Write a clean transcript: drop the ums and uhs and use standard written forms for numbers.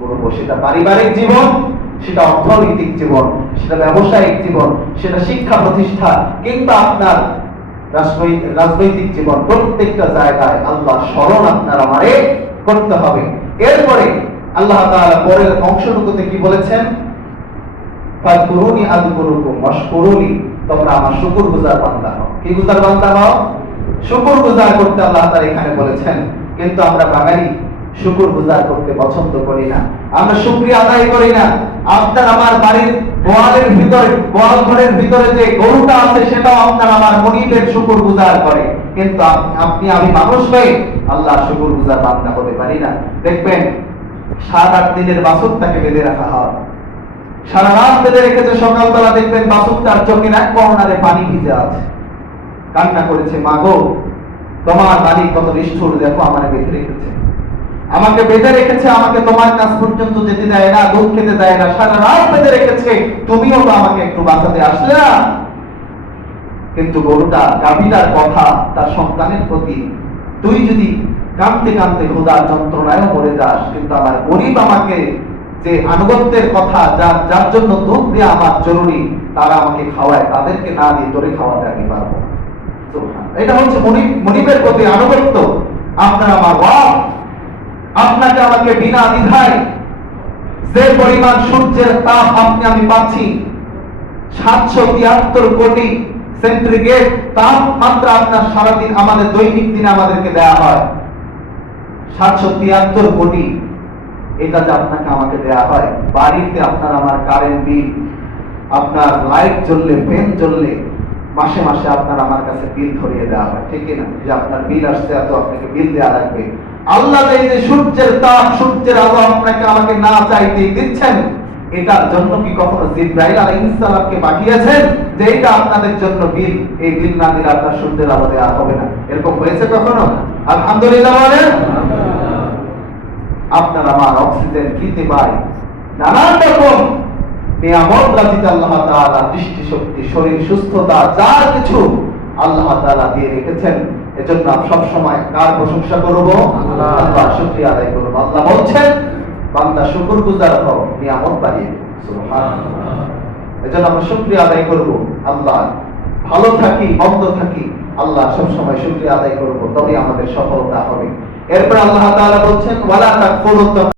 করব, সেটা পারিবারিক জীবন, সেটা অর্থনৈতিক জীবন, সেটা ব্যবসায়িক জীবন, সেটা শিক্ষা প্রতিষ্ঠান, কিংবা আপনার রাজনৈতিক জীবন, প্রত্যেকটা জায়গায় আল্লাহর স্মরণ আপনার আমারে করতে হবে। এরপরে আল্লাহ তাআলা পরের অংশটুকুতে কি বলেছেন? ফাকুরুনি আযকুরুকুম ওয়াশকুরুনি, তোমরা আমার শুকরগুজার বান্দা হও। কি গুজার বান্দা হও? শুকরগুজার করতে আল্লাহ তাআলা এখানে বলেছেন। কিন্তু আমরা বাঙালি শুকরগুজার করতে পছন্দ করি না, আমরা শুকরিয়া আদায় করি না। আপনার আমার বাড়ির গোয়াল ঘরের ভিতরে যে গরুটা আছে সেটাও আপনার আমার মনিবের শুকরগুজার করে, কিন্তু আপনি আমি মানুষ হয়ে আল্লাহর শুকরগুজার বান্দা হতে পারি না। দেখবেন 7-8 দিনের বাছুরটাকে বেঁধে রাখা হয়, সারা রাত বেঁধে রেখেছে, সকালবেলা দেখবেন বাছুরটার চোখের এক কর্নারে পানি ভিজে আছে, কান্না করেছে, মা গো তোমার মালিক কত নিষ্ঠুর, দেখো আমাকে বেঁধে রেখেছে, আমাকে বেঁধে রেখেছে, আমাকে তোমার কাছ পর্যন্ত যেতে দেয় না, দুধ খেতে দেয় না, সারা রাত বেঁধে রেখেছে, তুমিও তো আমাকে একটু বাঁচাতে আসলে না। কিন্তু গরুটা, গাভীটার কথা তার সন্তানের প্রতি, তুই যদি কাঁদতে কাঁদতে ক্ষুধার যন্ত্রণায় মরে যাস, কিন্তু আমার গরিব আমাকে যে আনুগত্যের কথা, যার জন্য দুধ দেওয়া আমার জরুরি, তারা আমাকে খাওয়ায়, তাদেরকে না দিয়ে তোরে খাওয়াতে আমি পারবো। এটা হচ্ছে মনিবের প্রতি আনুগত্য। আপনার আমার ওয়াক, আপনাকে আমাকে বিনা দ্বিধায় যে পরিমাণ সূর্যের তাপ আপনি আমি পাচ্ছি, 773 কোটি সেন্টিগ্রেড তাপমাত্রা আপনার সারাদিন আমাদের দৈনিক দিনে আমাদেরকে দেয়া হয়, 773 কোটি। এটা যে আপনাকে আমাকে দেয়া হয়, বাড়িতে আপনার আমার কারেন্ট বিল, আপনার লাইট জ্বললে, ফ্যান জ্বললে মাসে মাসে আপনার আমার কাছে বিল ধরিয়ে দেওয়া হয়, ঠিক না? যে আপনার বিল আসছে, এত আপনাকে বিল দেওয়া লাগবে। আল্লাহ এই যে সূর্যের তাপ, সূর্যের আলো আপনাকে আমাকে না চাইতে দিচ্ছেন, এটার জন্য কি কখনো জিবরাইল আলাইহিস সালামকে পাঠিয়েছেন যে এটা আপনাদের জন্য বিল, এই বিল না দিলে আপনার সূর্যের আলো দেওয়া হবে না? এরকম হয়েছে কখনো? আলহামদুলিল্লাহ বলেন। আপনার আমার অক্সিজেন খেতে পাই, নানান রকম নিয়ামত রাজিত আল্লাহ তাআলা, দৃষ্টি শক্তি, শরীর সুস্থতা, যা কিছু আল্লাহ তাআলা দিয়ে রেখেছেন। এজন্য আমরা সব সময় কার প্রশংসা করব? আল্লাহর শুকরিয়া আদায় করব। আল্লাহ বলছেন, বান্দা শুকরগুজার হও, নিয়ামত বাড়িয়ে দেব। সুবহানাল্লাহ। এজন্য আমরা শুকরিয়া আদায় করব। আল্লাহ ভালো থাকি মন্দ থাকি, আল্লাহ সব সময় শুকরিয়া আদায় করব, তবে আমাদের সফলতা হবে। এরপর আল্লাহ তাআলা বলছেন, ওয়ালা তাকফুরু